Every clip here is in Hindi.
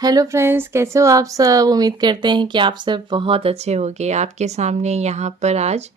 हेलो फ्रेंड्स, कैसे हो आप सब। उम्मीद करते हैं कि आप सब बहुत अच्छे होंगे। आपके सामने यहाँ पर आज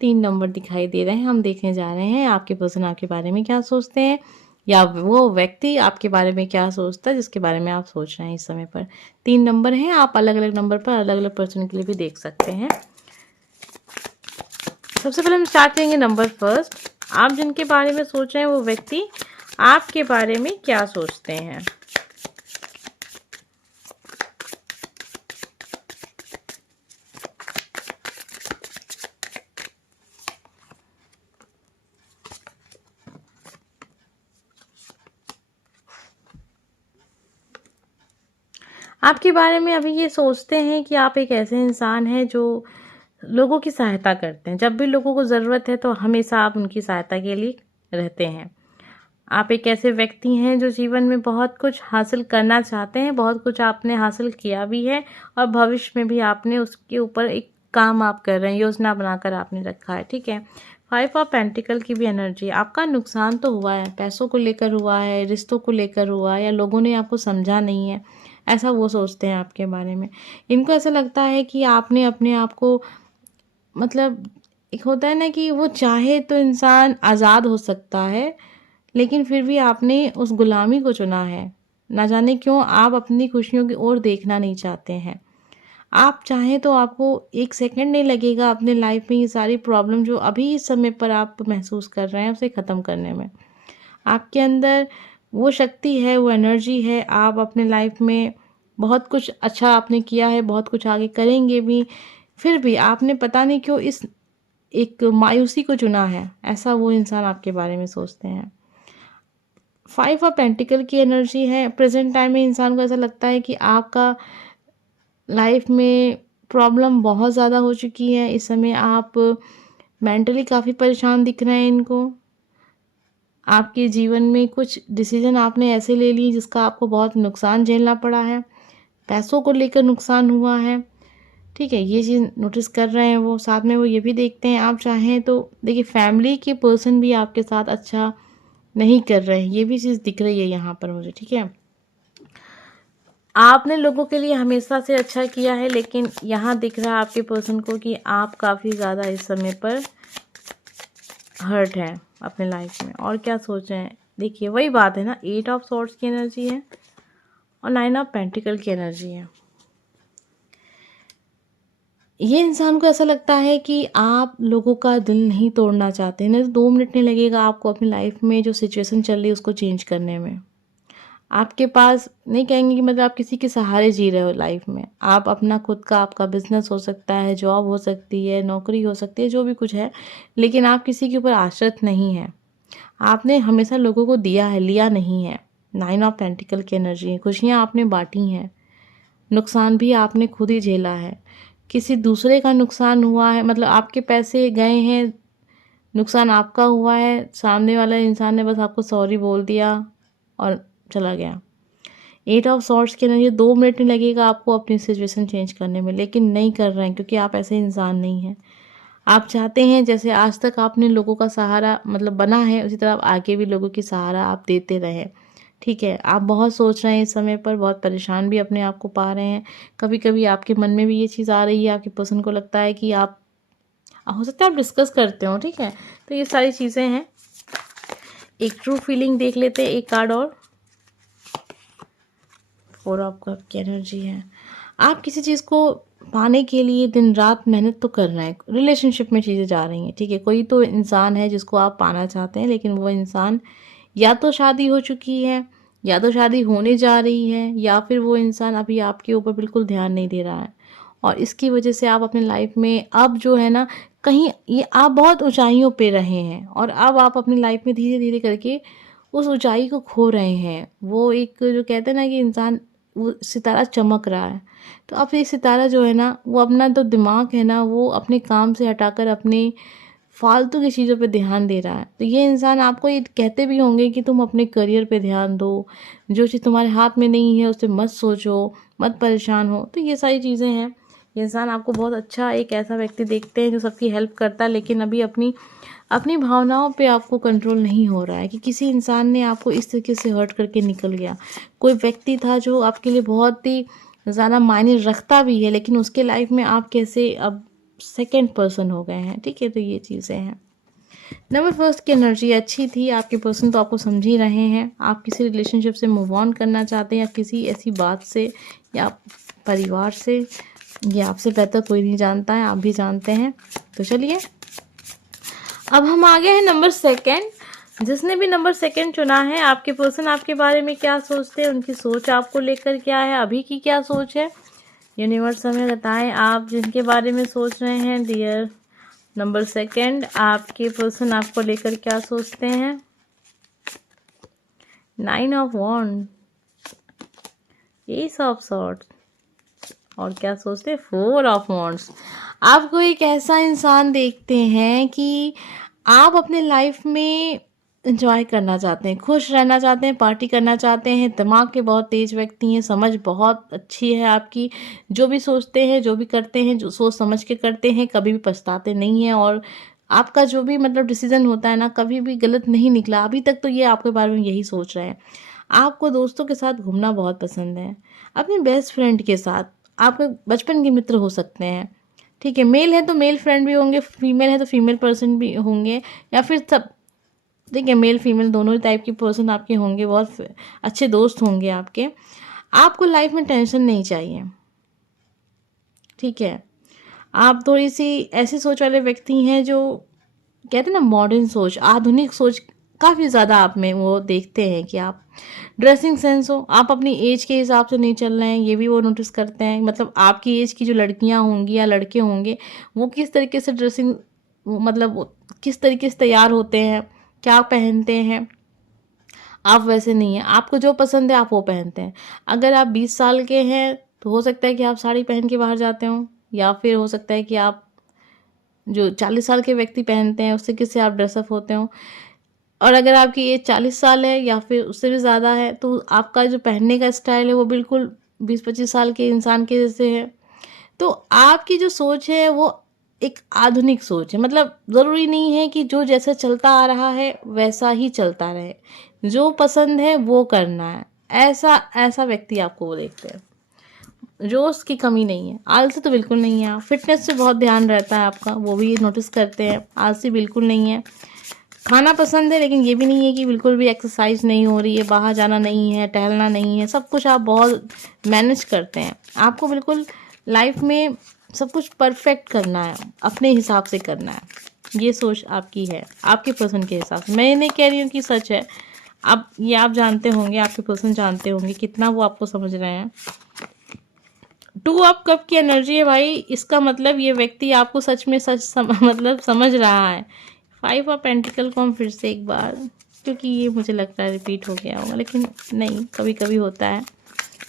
3 नंबर दिखाई दे रहे हैं। हम देखने जा रहे हैं आपके पर्सन आपके बारे में क्या सोचते हैं, या वो व्यक्ति आपके बारे में क्या सोचता है जिसके बारे में आप सोच रहे हैं इस समय पर। 3 नंबर हैं, आप अलग अलग नंबर पर अलग अलग पर्सन के लिए भी देख सकते हैं। सबसे पहले हम स्टार्ट करेंगे नंबर फर्स्ट। आप जिनके बारे में सोच रहे हैं वो व्यक्ति आपके बारे में क्या सोचते हैं। आपके बारे में अभी ये सोचते हैं कि आप एक ऐसे इंसान हैं जो लोगों की सहायता करते हैं। जब भी लोगों को ज़रूरत है तो हमेशा आप उनकी सहायता के लिए रहते हैं। आप एक ऐसे व्यक्ति हैं जो जीवन में बहुत कुछ हासिल करना चाहते हैं, बहुत कुछ आपने हासिल किया भी है और भविष्य में भी आपने उसके ऊपर एक काम आप कर रहे हैं, योजना बनाकर आपने रखा है। ठीक है। 5 ऑफ पेंटिकल की भी एनर्जी। आपका नुकसान तो हुआ है, पैसों को लेकर हुआ है, रिश्तों को लेकर हुआ है, या लोगों ने आपको समझा नहीं है, ऐसा वो सोचते हैं आपके बारे में। इनको ऐसा लगता है कि आपने अपने आप को, मतलब एक होता है ना कि वो चाहे तो इंसान आज़ाद हो सकता है, लेकिन फिर भी आपने उस गुलामी को चुना है। ना जाने क्यों आप अपनी खुशियों की ओर देखना नहीं चाहते हैं। आप चाहें तो आपको 1 सेकंड नहीं लगेगा अपने लाइफ में ये सारी प्रॉब्लम जो अभी इस समय पर आप महसूस कर रहे हैं उसे ख़त्म करने में। आपके अंदर वो शक्ति है, वो एनर्जी है। आप अपने लाइफ में बहुत कुछ अच्छा आपने किया है, बहुत कुछ आगे करेंगे भी। फिर भी आपने पता नहीं क्यों इस एक मायूसी को चुना है, ऐसा वो इंसान आपके बारे में सोचते हैं। 5 ऑफ पेंटिकल की एनर्जी है। प्रेजेंट टाइम में इंसान को ऐसा लगता है कि आपका लाइफ में प्रॉब्लम बहुत ज़्यादा हो चुकी है। इस समय आप मेंटली काफ़ी परेशान दिख रहे हैं इनको। आपके जीवन में कुछ डिसीजन आपने ऐसे ले लिए जिसका आपको बहुत नुकसान झेलना पड़ा है। पैसों को लेकर नुकसान हुआ है। ठीक है, ये चीज़ नोटिस कर रहे हैं वो। साथ में वो ये भी देखते हैं, आप चाहें तो देखिए फैमिली के पर्सन भी आपके साथ अच्छा नहीं कर रहे हैं, ये भी चीज़ दिख रही है यहाँ पर मुझे। ठीक है, आपने लोगों के लिए हमेशा से अच्छा किया है, लेकिन यहाँ दिख रहा है आपके पर्सन को कि आप काफ़ी ज़्यादा इस समय पर हर्ट हैं अपने लाइफ में। और क्या सोच रहे हैं, देखिए वही बात है ना, 8 ऑफ सॉर्ड्स की एनर्जी है और 9 ऑफ पेंटिकल की एनर्जी है। ये इंसान को ऐसा लगता है कि आप लोगों का दिल नहीं तोड़ना चाहते। नहीं तो 2 मिनट नहीं लगेगा आपको अपनी लाइफ में जो सिचुएशन चल रही है उसको चेंज करने में। आपके पास नहीं कहेंगे कि मतलब आप किसी के सहारे जी रहे हो लाइफ में। आप अपना खुद का, आपका बिजनेस हो सकता है, जॉब हो सकती है, नौकरी हो सकती है, जो भी कुछ है, लेकिन आप किसी के ऊपर आश्रित नहीं हैं। आपने हमेशा लोगों को दिया है, लिया नहीं है। 9 ऑफ पेंटिकल की एनर्जी है। खुशियाँ आपने बांटी हैं, नुकसान भी आपने खुद ही झेला है। किसी दूसरे का नुकसान हुआ है, मतलब आपके पैसे गए हैं, नुकसान आपका हुआ है, सामने वाला इंसान ने बस आपको सॉरी बोल दिया और चला गया। 8 ऑफ सॉर्ड्स के अंदर ये 2 मिनट नहीं लगेगा आपको अपनी सिचुएशन चेंज करने में, लेकिन नहीं कर रहे हैं क्योंकि आप ऐसे इंसान नहीं हैं। आप चाहते हैं जैसे आज तक आपने लोगों का सहारा मतलब बना है, उसी तरह आप आगे भी लोगों की सहारा आप देते रहें। ठीक है, आप बहुत सोच रहे हैं इस समय पर, बहुत परेशान भी अपने आप को पा रहे हैं। कभी कभी आपके मन में भी ये चीज़ आ रही है, आपके पर्सन को लगता है कि आप, हो सकता है आप डिस्कस करते हो। ठीक है, तो ये सारी चीज़ें हैं। एक ट्रू फीलिंग देख लेते हैं, एक कार्ड और। 4 ऑफ कप की एनर्जी है। आप किसी चीज़ को पाने के लिए दिन रात मेहनत तो कर रहे हैं, रिलेशनशिप में चीज़ें जा रही हैं। ठीक है, कोई तो इंसान है जिसको आप पाना चाहते हैं, लेकिन वो इंसान या तो शादी हो चुकी है, या तो शादी होने जा रही है, या फिर वो इंसान अभी आपके ऊपर बिल्कुल ध्यान नहीं दे रहा है। और इसकी वजह से आप अपने लाइफ में अब जो है ना, कहीं ये आप बहुत ऊंचाइयों पे रहे हैं और अब आप अपनी लाइफ में धीरे धीरे करके उस ऊंचाई को खो रहे हैं। वो एक जो कहते हैं ना कि इंसान, वो सितारा चमक रहा है, तो अब ये सितारा जो है ना, वो अपना तो दिमाग है ना, वो अपने काम से हटाकर अपने फालतू की चीज़ों पे ध्यान दे रहा है। तो ये इंसान आपको ये कहते भी होंगे कि तुम अपने करियर पे ध्यान दो, जो चीज़ तुम्हारे हाथ में नहीं है उससे मत सोचो, मत परेशान हो। तो ये सारी चीज़ें हैं। ये इंसान आपको बहुत अच्छा एक ऐसा व्यक्ति देखते हैं जो सबकी हेल्प करता है, लेकिन अभी अपनी अपनी भावनाओं पे आपको कंट्रोल नहीं हो रहा है कि किसी इंसान ने आपको इस तरीके से हर्ट करके निकल गया। कोई व्यक्ति था जो आपके लिए बहुत ही ज़्यादा मायने रखता भी है, लेकिन उसके लाइफ में आप कैसे अब सेकंड पर्सन हो गए हैं। ठीक है, तो ये चीज़ें हैं। नंबर फर्स्ट की एनर्जी अच्छी थी, आपके पर्सन तो आपको समझ ही रहे हैं। आप किसी रिलेशनशिप से मूव ऑन करना चाहते हैं, या किसी ऐसी बात से या परिवार से, ये आपसे बेहतर कोई नहीं जानता है, आप भी जानते हैं। तो चलिए अब हम आ गए हैं नंबर सेकंड। जिसने भी नंबर सेकंड चुना है, आपके पर्सन आपके बारे में क्या सोचते हैं, उनकी सोच आपको लेकर क्या है, अभी की क्या सोच है, यूनिवर्स हमें बताएं। आप जिनके बारे में सोच रहे हैं डियर नंबर सेकंड, आपके पर्सन आपको लेकर क्या सोचते हैं। 9 of wand, ace of swords, और क्या सोचते हैं 4 ऑफ वॉन्ड्स। आपको एक ऐसा इंसान देखते हैं कि आप अपने लाइफ में एंजॉय करना चाहते हैं, खुश रहना चाहते हैं, पार्टी करना चाहते हैं, दिमाग के बहुत तेज व्यक्ति हैं, समझ बहुत अच्छी है आपकी, जो भी सोचते हैं जो भी करते हैं जो सोच समझ के करते हैं, कभी भी पछताते नहीं हैं, और आपका जो भी मतलब डिसीजन होता है ना, कभी भी गलत नहीं निकला अभी तक। तो ये आपके बारे में यही सोच रहे हैं। आपको दोस्तों के साथ घूमना बहुत पसंद है, अपने बेस्ट फ्रेंड के साथ, आपके बचपन के मित्र हो सकते हैं। ठीक है, मेल है तो मेल फ्रेंड भी होंगे, फीमेल है तो फीमेल पर्सन भी होंगे, या फिर सब, ठीक है, मेल फीमेल दोनों ही टाइप के पर्सन आपके होंगे, बहुत अच्छे दोस्त होंगे आपके। आपको लाइफ में टेंशन नहीं चाहिए। ठीक है, आप थोड़ी सी ऐसी सोच वाले व्यक्ति हैं जो कहते हैं ना मॉडर्न सोच, आधुनिक सोच काफ़ी ज़्यादा आप में वो देखते हैं कि आप ड्रेसिंग सेंस हो, आप अपनी एज के हिसाब से नहीं चल रहे हैं, ये भी वो नोटिस करते हैं। मतलब आपकी एज की जो लड़कियां होंगी या लड़के होंगे, वो किस तरीके से ड्रेसिंग, मतलब वो किस तरीके से तैयार होते हैं, क्या पहनते हैं, आप वैसे नहीं हैं। आपको जो पसंद है आप वो पहनते हैं। अगर आप 20 साल के हैं तो हो सकता है कि आप साड़ी पहन के बाहर जाते हो, या फिर हो सकता है कि आप जो 40 साल के व्यक्ति पहनते हैं उससे किससे आप ड्रेसअप होते हो। और अगर आपकी एज 40 साल है या फिर उससे भी ज़्यादा है, तो आपका जो पहनने का स्टाइल है वो बिल्कुल 20-25 साल के इंसान के जैसे है। तो आपकी जो सोच है वो एक आधुनिक सोच है। मतलब ज़रूरी नहीं है कि जो जैसा चलता आ रहा है वैसा ही चलता रहे, जो पसंद है वो करना है। ऐसा ऐसा व्यक्ति आपको वो देखते हैं। जोश की कमी नहीं है, आलसी तो बिल्कुल नहीं है। आप फिटनेस से बहुत ध्यान रहता है आपका, वो भी नोटिस करते हैं। आलसी बिल्कुल नहीं है। खाना पसंद है, लेकिन ये भी नहीं है कि बिल्कुल भी एक्सरसाइज नहीं हो रही है, बाहर जाना नहीं है, टहलना नहीं है, सब कुछ आप बहुत मैनेज करते हैं। आपको बिल्कुल लाइफ में सब कुछ परफेक्ट करना है, अपने हिसाब से करना है। ये सोच आपकी है, आपके पर्सन के हिसाब से। मैं नहीं कह रही हूँ कि सच है, आप जानते होंगे, आपके पर्सन जानते होंगे कितना वो आपको समझ रहे हैं। 2 ऑफ कप की एनर्जी है भाई, इसका मतलब ये व्यक्ति आपको सच में मतलब समझ रहा है। 5 ऑफ पेंटिकल को हम फिर से एक बार, क्योंकि ये मुझे लगता है रिपीट हो गया होगा, लेकिन नहीं, कभी कभी होता है,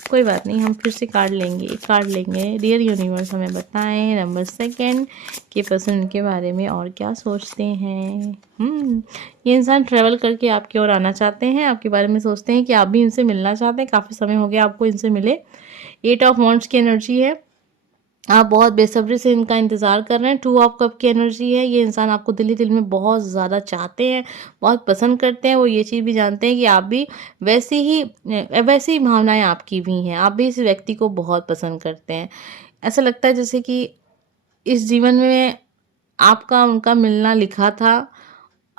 कोई बात नहीं, हम फिर से कार्ड लेंगे। डियर यूनिवर्स हमें बताएं नंबर सेकंड के पर्सन के बारे में और क्या सोचते हैं। ये इंसान ट्रैवल करके आपकी ओर आना चाहते हैं, आपके बारे में सोचते हैं कि आप भी इनसे मिलना चाहते हैं, काफ़ी समय हो गया आपको इनसे मिले। 8 ऑफ वॉन्ड्स की एनर्जी है, आप बहुत बेसब्री से इनका इंतज़ार कर रहे हैं। 2 ऑफ कप की एनर्जी है, ये इंसान आपको दिल ही दिल में बहुत ज़्यादा चाहते हैं, बहुत पसंद करते हैं। वो ये चीज़ भी जानते हैं कि आप भी वैसी ही भावनाएं आपकी भी हैं, आप भी इस व्यक्ति को बहुत पसंद करते हैं। ऐसा लगता है जैसे कि इस जीवन में आपका उनका मिलना लिखा था,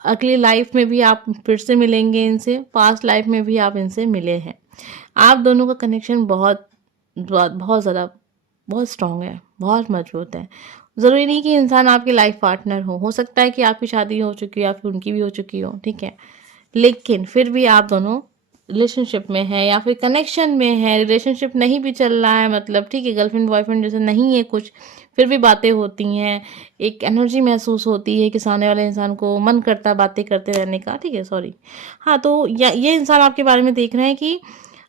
अगली लाइफ में भी आप फिर से मिलेंगे इनसे, पास्ट लाइफ में भी आप इनसे मिले हैं। आप दोनों का कनेक्शन बहुत बहुत ज़्यादा बहुत स्ट्रांग है, बहुत मजबूत है। ज़रूरी नहीं कि इंसान आपके लाइफ पार्टनर हो सकता है कि आपकी शादी हो चुकी हो या फिर उनकी भी हो चुकी हो, ठीक है, लेकिन फिर भी आप दोनों रिलेशनशिप में है या फिर कनेक्शन में है। रिलेशनशिप नहीं भी चल रहा है, मतलब ठीक है, गर्लफ्रेंड बॉयफ्रेंड जैसे नहीं है कुछ, फिर भी बातें होती हैं, एक एनर्जी महसूस होती है कि सामने वाले इंसान को मन करता है बातें करते रहने का। ठीक है, सॉरी, हाँ, तो ये इंसान आपके बारे में देख रहे हैं कि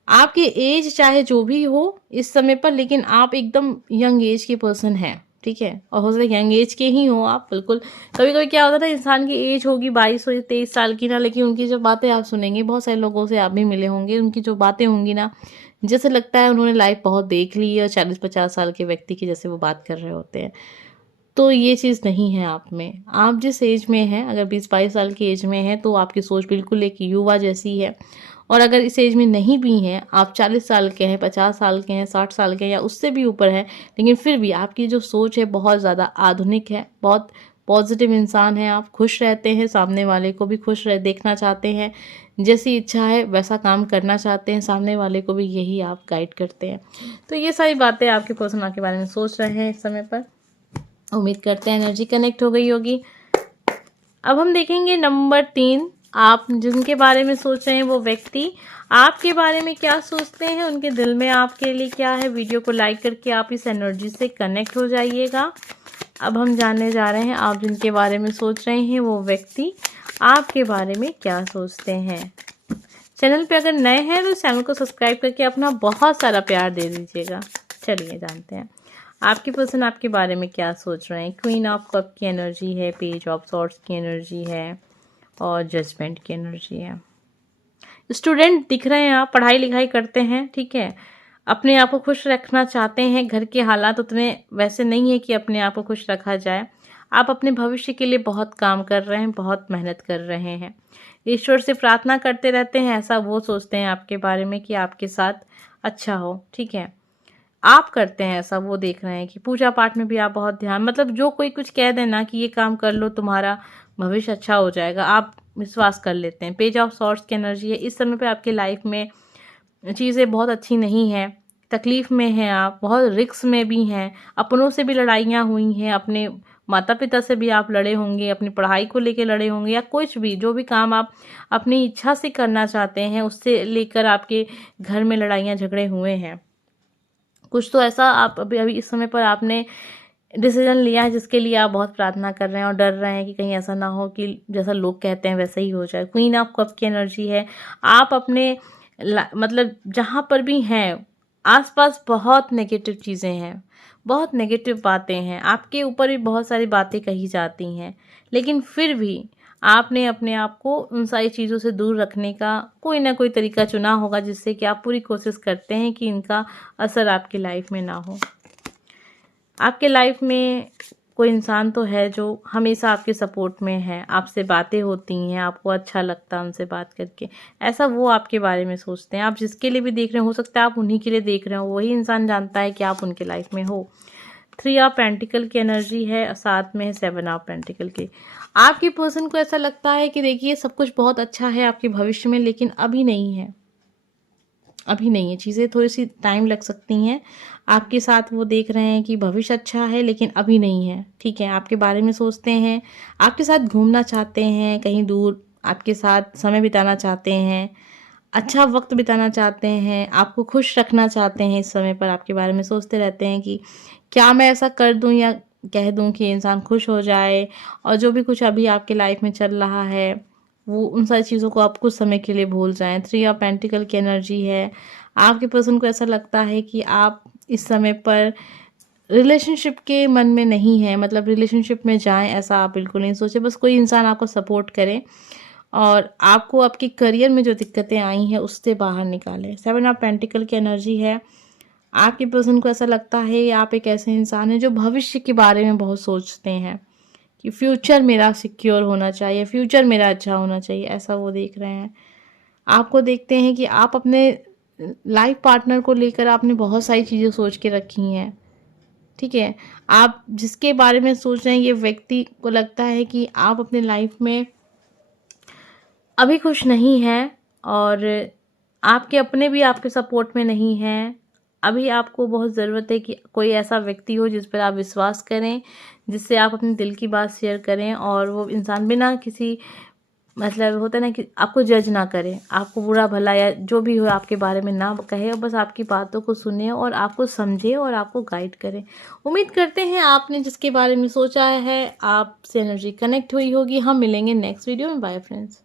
आपकी एज चाहे जो भी हो इस समय पर, लेकिन आप एकदम यंग एज के पर्सन हैं। ठीक है, और हो सकता है यंग एज के ही हो आप, बिल्कुल। कभी कभी क्या होता है ना, इंसान की एज होगी 22 हो 23 साल की ना, लेकिन उनकी जो बातें आप सुनेंगे, बहुत सारे लोगों से आप भी मिले होंगे, उनकी जो बातें होंगी ना, जैसे लगता है उन्होंने लाइफ बहुत देख ली है, 40-50 साल के व्यक्ति की जैसे वो बात कर रहे होते हैं। तो ये चीज़ नहीं है आप में। आप जिस एज में हैं, अगर 20-22 साल की एज में हैं तो आपकी सोच बिल्कुल एक युवा जैसी है। और अगर इस एज में नहीं भी हैं, आप 40 साल के हैं, 50 साल के हैं, 60 साल के हैं या उससे भी ऊपर हैं, लेकिन फिर भी आपकी जो सोच है बहुत ज़्यादा आधुनिक है, बहुत पॉजिटिव इंसान हैं आप, खुश रहते हैं, सामने वाले को भी खुश रह देखना चाहते हैं, जैसी इच्छा है वैसा काम करना चाहते हैं, सामने वाले को भी यही आप गाइड करते हैं। तो ये सारी बातें आपके पर्सन आपके बारे में सोच रहे हैं इस समय पर। उम्मीद करते हैं एनर्जी कनेक्ट हो गई होगी। अब हम देखेंगे नंबर 3, आप जिनके बारे में सोच रहे हैं वो व्यक्ति आपके बारे में क्या सोचते हैं, उनके दिल में आपके लिए क्या है। वीडियो को लाइक करके आप इस एनर्जी से कनेक्ट हो जाइएगा। अब हम जानने जा रहे हैं आप जिनके बारे में सोच रहे हैं वो व्यक्ति आपके बारे में क्या सोचते हैं। चैनल पे अगर नए हैं तो चैनल को सब्सक्राइब करके अपना बहुत सारा प्यार दे दीजिएगा। चलिए जानते हैं आपकी पर्सन आपके बारे में क्या सोच रहे हैं। क्वीन ऑफ कप की एनर्जी है, पेज ऑफ सॉर्ड्स की एनर्जी है और जजमेंट की एनर्जी है। स्टूडेंट दिख रहे हैं, आप पढ़ाई लिखाई करते हैं, ठीक है, अपने आप को खुश रखना चाहते हैं। घर के हालात उतने वैसे नहीं है कि अपने आप को खुश रखा जाए। आप अपने भविष्य के लिए बहुत काम कर रहे हैं, बहुत मेहनत कर रहे हैं, ईश्वर से प्रार्थना करते रहते हैं, ऐसा वो सोचते हैं आपके बारे में कि आपके साथ अच्छा हो, ठीक है। आप करते हैं ऐसा, वो देख रहे हैं कि पूजा पाठ में भी आप बहुत ध्यान, मतलब जो कोई कुछ कह देना कि ये काम कर लो तुम्हारा भविष्य अच्छा हो जाएगा, आप विश्वास कर लेते हैं। पेज ऑफ सॉर्ड्स की एनर्जी है। इस समय पे आपकी लाइफ में चीज़ें बहुत अच्छी नहीं हैं, तकलीफ़ में हैं आप, बहुत रिस्क में भी हैं, अपनों से भी लड़ाइयाँ हुई हैं, अपने माता पिता से भी आप लड़े होंगे, अपनी पढ़ाई को लेके लड़े होंगे, या कुछ भी जो भी काम आप अपनी इच्छा से करना चाहते हैं उससे लेकर आपके घर में लड़ाइयाँ झगड़े हुए हैं। कुछ तो ऐसा आप अभी अभी इस समय पर आपने डिसीजन लिया है जिसके लिए आप बहुत प्रार्थना कर रहे हैं और डर रहे हैं कि कहीं ऐसा ना हो कि जैसा लोग कहते हैं वैसा ही हो जाए। क्वीन ऑफ कप की एनर्जी है। आप अपने मतलब जहाँ पर भी हैं आसपास बहुत नेगेटिव चीज़ें हैं, बहुत नेगेटिव बातें हैं, आपके ऊपर भी बहुत सारी बातें कही जाती हैं, लेकिन फिर भी आपने अपने आप को उन सारी चीज़ों से दूर रखने का कोई ना कोई तरीका चुना होगा, जिससे कि आप पूरी कोशिश करते हैं कि इनका असर आपकी लाइफ में ना हो। आपके लाइफ में कोई इंसान तो है जो हमेशा आपके सपोर्ट में है, आपसे बातें होती हैं, आपको अच्छा लगता है उनसे बात करके, ऐसा वो आपके बारे में सोचते हैं। आप जिसके लिए भी देख रहे हो सकता है आप उन्हीं के लिए देख रहे हो, वही इंसान जानता है कि आप उनके लाइफ में हो। 3 ऑफ पेंटिकल की एनर्जी है, साथ में है 7 ऑफ पेंटिकल की। आपकी पर्सन को ऐसा लगता है कि देखिए सब कुछ बहुत अच्छा है आपके भविष्य में, लेकिन अभी नहीं है, अभी नहीं है, चीज़ें थोड़ी सी टाइम लग सकती हैं। आपके साथ वो देख रहे हैं कि भविष्य अच्छा है लेकिन अभी नहीं है, ठीक है। आपके बारे में सोचते हैं, आपके साथ घूमना चाहते हैं, कहीं दूर आपके साथ समय बिताना चाहते हैं, अच्छा वक्त बिताना चाहते हैं, आपको खुश रखना चाहते हैं। इस समय पर आपके बारे में सोचते रहते हैं कि क्या मैं ऐसा कर दूं या कह दूं कि इंसान खुश हो जाए, और जो भी कुछ अभी आपके लाइफ में चल रहा है वो उन सारी चीज़ों को आप कुछ समय के लिए भूल जाएं। 3 ऑफ पेंटिकल की एनर्जी है। आपके पर्सन को ऐसा लगता है कि आप इस समय पर रिलेशनशिप के मन में नहीं है, मतलब रिलेशनशिप में जाएं ऐसा आप बिल्कुल नहीं सोचे, बस कोई इंसान आपको सपोर्ट करे और आपको आपके करियर में जो दिक्कतें आई हैं उससे बाहर निकाले। 7 ऑफ पेंटिकल की एनर्जी है। आपके पर्सन को ऐसा लगता है कि आप एक ऐसे इंसान हैं जो भविष्य के बारे में बहुत सोचते हैं कि फ्यूचर मेरा सिक्योर होना चाहिए, फ्यूचर मेरा अच्छा होना चाहिए, ऐसा वो देख रहे हैं। आपको देखते हैं कि आप अपने लाइफ पार्टनर को लेकर आपने बहुत सारी चीज़ें सोच के रखी हैं, ठीक है। आप जिसके बारे में सोच रहे हैं ये व्यक्ति को लगता है कि आप अपने लाइफ में अभी खुश नहीं हैं और आपके अपने भी आपके सपोर्ट में नहीं हैं। अभी आपको बहुत ज़रूरत है कि कोई ऐसा व्यक्ति हो जिस पर आप विश्वास करें, जिससे आप अपने दिल की बात शेयर करें और वो इंसान बिना किसी, मतलब होता है ना कि आपको जज ना करे, आपको बुरा भला या जो भी हो आपके बारे में ना कहे, और बस आपकी बातों को सुने और आपको समझे और आपको गाइड करे। उम्मीद करते हैं आपने जिसके बारे में सोचा है आपसे एनर्जी कनेक्ट हुई होगी। हम मिलेंगे नेक्स्ट वीडियो में। Bye friends.